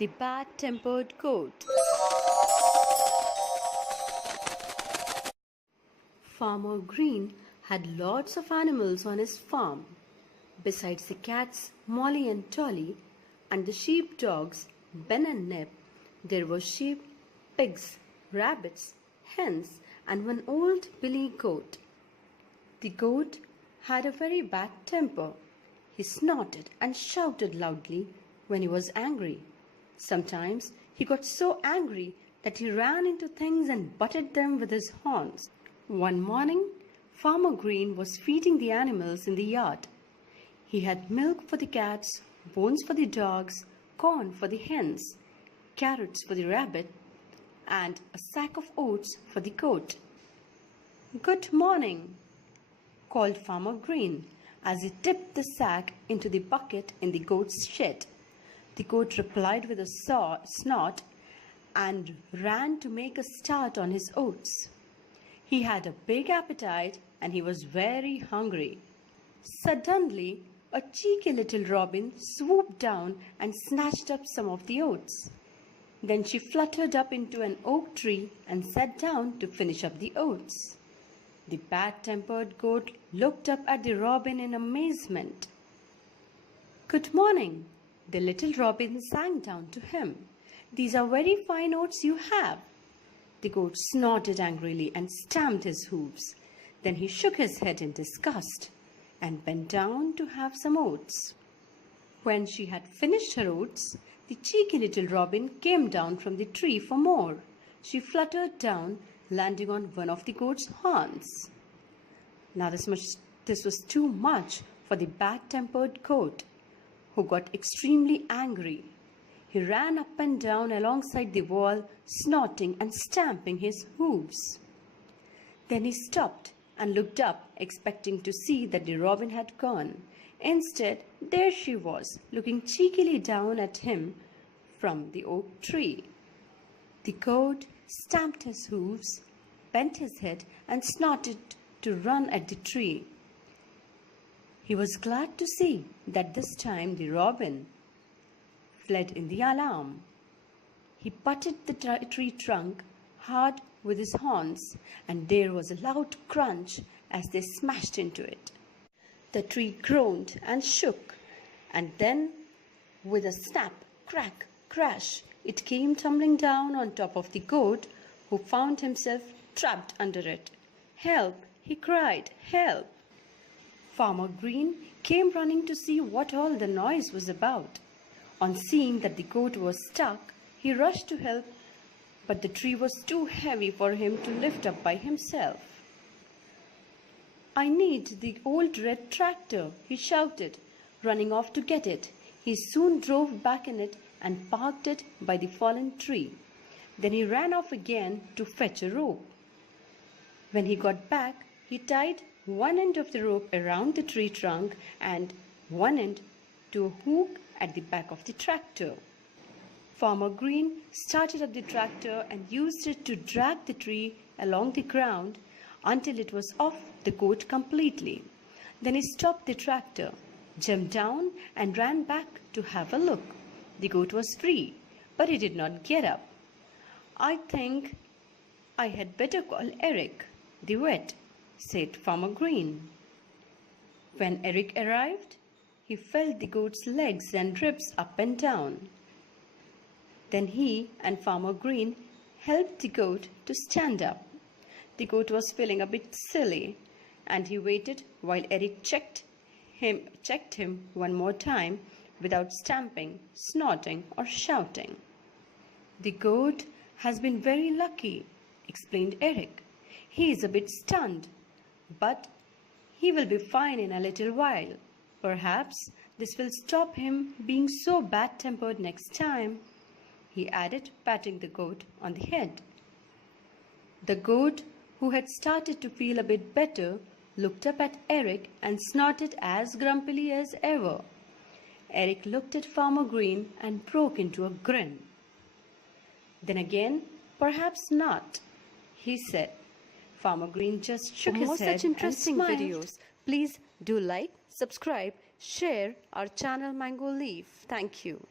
The Bad-Tempered Goat. Farmer Green had lots of animals on his farm. Besides the cats, Molly and Tolly, and the sheepdogs, Ben and Nip, there were sheep, pigs, rabbits, hens, and one old billy goat. The goat had a very bad temper. He snorted and shouted loudly when he was angry. Sometimes he got so angry that he ran into things and butted them with his horns. One morning, Farmer Green was feeding the animals in the yard. He had milk for the cats, bones for the dogs, corn for the hens, carrots for the rabbit, and a sack of oats for the goat. "Good morning," called Farmer Green as he tipped the sack into the bucket in the goat's shed. The goat replied with a snort and ran to make a start on his oats. He had a big appetite and he was very hungry. Suddenly, a cheeky little robin swooped down and snatched up some of the oats. Then she fluttered up into an oak tree and sat down to finish up the oats. The bad-tempered goat looked up at the robin in amazement. "Good morning," the little robin sang down to him. "These are very fine oats you have." The goat snorted angrily and stamped his hooves. Then he shook his head in disgust and bent down to have some oats. When she had finished her oats, the cheeky little robin came down from the tree for more. She fluttered down, landing on one of the goat's horns. Now this was too much for the bad-tempered goat, who got extremely angry. He ran up and down alongside the wall, snorting and stamping his hooves. Then he stopped and looked up, expecting to see that the robin had gone. Instead, there she was, looking cheekily down at him from the oak tree. The goat stamped his hooves, bent his head, and snorted to run at the tree. He was glad to see that this time the robin fled in the alarm. He butted the tree trunk hard with his horns, and there was a loud crunch as they smashed into it. The tree groaned and shook, and then, with a snap, crack, crash, it came tumbling down on top of the goat, who found himself trapped under it. "Help!" he cried. "Help!" Farmer Green came running to see what all the noise was about. On seeing that the goat was stuck, he rushed to help, but the tree was too heavy for him to lift up by himself. "I need the old red tractor," he shouted, running off to get it. He soon drove back in it and parked it by the fallen tree. Then he ran off again to fetch a rope. When he got back, he tied one end of the rope around the tree trunk and one end to a hook at the back of the tractor. Farmer Green started up the tractor and used it to drag the tree along the ground until it was off the goat completely. Then he stopped the tractor, jumped down, and ran back to have a look. The goat was free, but he did not get up. "I think I had better call Eric, the vet," said Farmer Green. When Eric arrived, he felt the goat's legs and ribs up and down. Then he and Farmer Green helped the goat to stand up. The goat was feeling a bit silly, and he waited while Eric checked him one more time without stamping, snorting, or shouting. "The goat has been very lucky," explained Eric. "He is a bit stunned, but he will be fine in a little while. Perhaps this will stop him being so bad-tempered next time," he added, patting the goat on the head. The goat, who had started to feel a bit better, looked up at Eric and snorted as grumpily as ever. Eric looked at Farmer Green and broke into a grin. "Then again, perhaps not," he said. Farmer Green just shook his head. For more such interesting videos, please do like, subscribe, share our channel Mango Leaf. Thank you.